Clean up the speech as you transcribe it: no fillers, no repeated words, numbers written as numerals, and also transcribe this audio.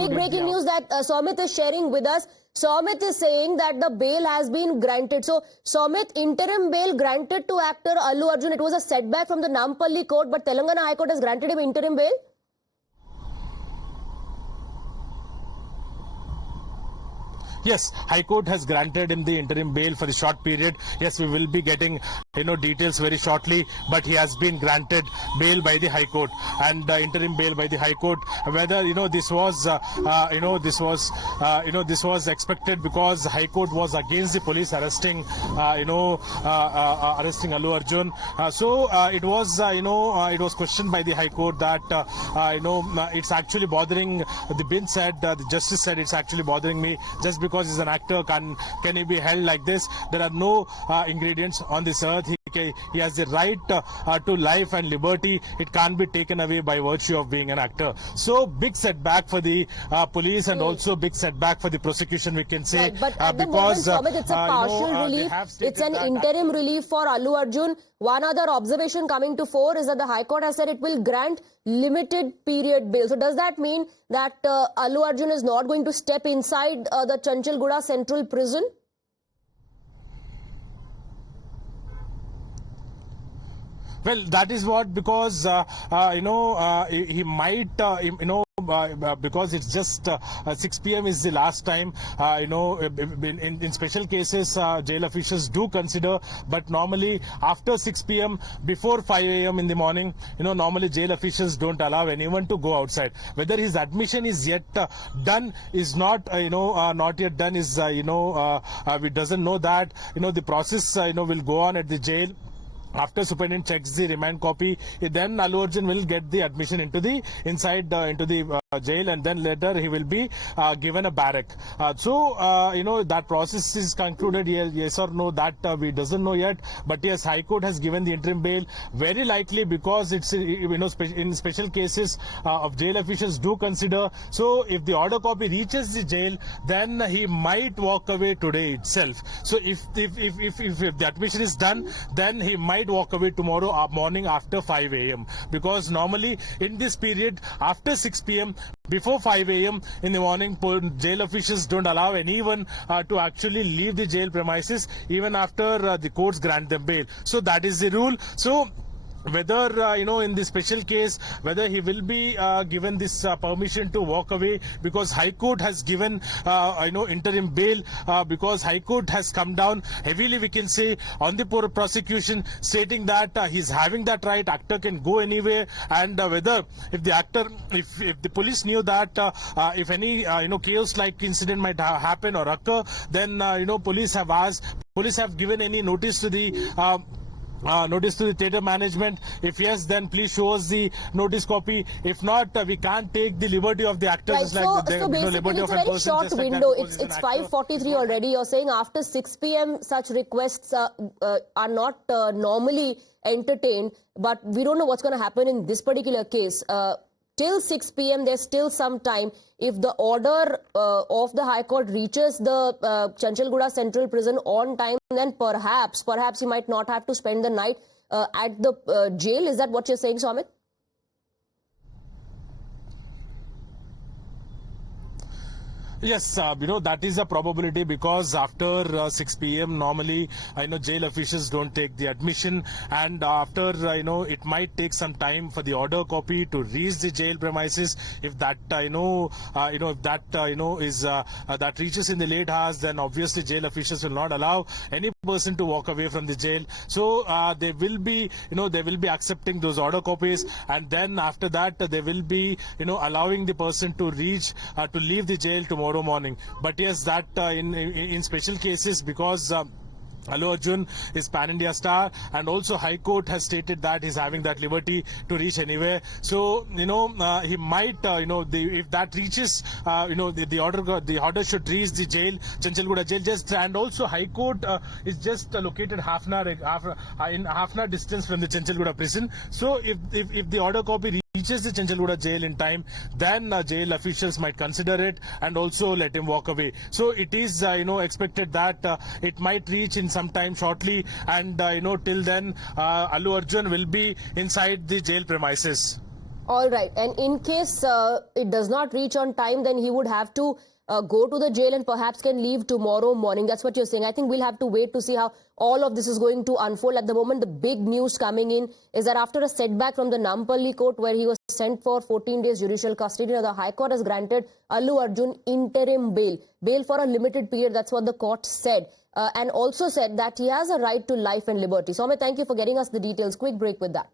big breaking news that Soumit is sharing with us. Soumit is saying that the bail has been granted. So, Soumit, interim bail granted to actor Allu Arjun. It was a setback from the Nampalli court, but Telangana High Court has granted him interim bail. Yes, High Court has granted him the interim bail for the short period. Yes, we will be getting details very shortly, but he has been granted bail by the High Court and interim bail by the High Court. Whether this was this was expected because High Court was against the police arresting arresting Allu Arjun. So it was it was questioned by the High Court that it's actually bothering. The bench said, the justice said, it's actually bothering me just because he's an actor. Can he be held like this? There are no ingredients on this earth. He has the right to life and liberty. It can't be taken away by virtue of being an actor. So big setback for the police and also big setback for the prosecution, we can say. Right, but at the moment, Soumit, it's a partial relief. It's an interim relief for Allu Arjun. One other observation coming to fore is that the High Court has said it will grant limited period bail. So does that mean that Allu Arjun is not going to step inside the Chanchalguda Central Prison? Well, that is what, because he might because it's just 6 p.m. is the last time. In special cases, jail officials do consider, but normally after 6 p.m. before 5 a.m. in the morning, normally jail officials don't allow anyone to go outside. Whether his admission is yet done is not not yet done is we doesn't know that. The process will go on at the jail. After superintendent checks the remand copy, then Allu Arjun will get the admission into the into the jail, and then later he will be given a barrack. That process is concluded. Yes or no, that we doesn't know yet. But yes, High Court has given the interim bail, very likely because it's in special cases of jail officials do consider. So if the order copy reaches the jail, then he might walk away today itself. So if the admission is done, then he might walk away tomorrow morning after 5 a.m. because normally in this period after 6 p.m. before 5 a.m. in the morning, jail officials don't allow anyone to actually leave the jail premises even after the courts grant them bail. So that is the rule. So whether in this special case, whether he will be given this permission to walk away, because High Court has given interim bail, because High Court has come down heavily, we can say, on the prosecution, stating that he's having that right, actor can go anywhere, and whether if the actor, if the police knew that if any chaos like incident might happen or occur, then police have given any notice to the theatre management. If yes, then please show us the notice copy. If not, we can't take the liberty of the actors. Right. So basically, it's a very short window. It's 5:43 already. You're saying after 6 p.m. such requests are not normally entertained, but we don't know what's going to happen in this particular case. Till 6 p.m. there's still some time. If the order of the High Court reaches the Chanchalguda Central Prison on time, then perhaps he might not have to spend the night at the jail. Is that what you're saying, Soumit? Yes, that is a probability, because after 6 p.m. normally, jail officials don't take the admission, and after, it might take some time for the order copy to reach the jail premises. If that, that reaches in the late hours, then obviously jail officials will not allow any person to walk away from the jail. So they will be, accepting those order copies, and then after that they will be, allowing the person to leave the jail tomorrow morning. But yes, that in special cases, because Allu Arjun is pan-India star, and also High Court has stated that he's having that liberty to reach anywhere. So he might if that reaches the order should reach the jail, Chanchalguda jail, and also High Court is just located half an hour distance from the Chanchalguda prison. So if the order copy reaches the Chanchalguda jail in time, then jail officials might consider it and also let him walk away. So it is expected that it might reach in some time shortly, and till then Allu Arjun will be inside the jail premises. All right. And in case it does not reach on time, then he would have to go to the jail and perhaps can leave tomorrow morning. That's what you're saying. I think we'll have to wait to see how all of this is going to unfold. At the moment, the big news coming in is that after a setback from the Nampalli court, where he was sent for 14 days judicial custody, now the High Court has granted Allu Arjun interim bail for a limited period. That's what the court said. And also said that he has a right to life and liberty. So, Amit, thank you for getting us the details. Quick break with that.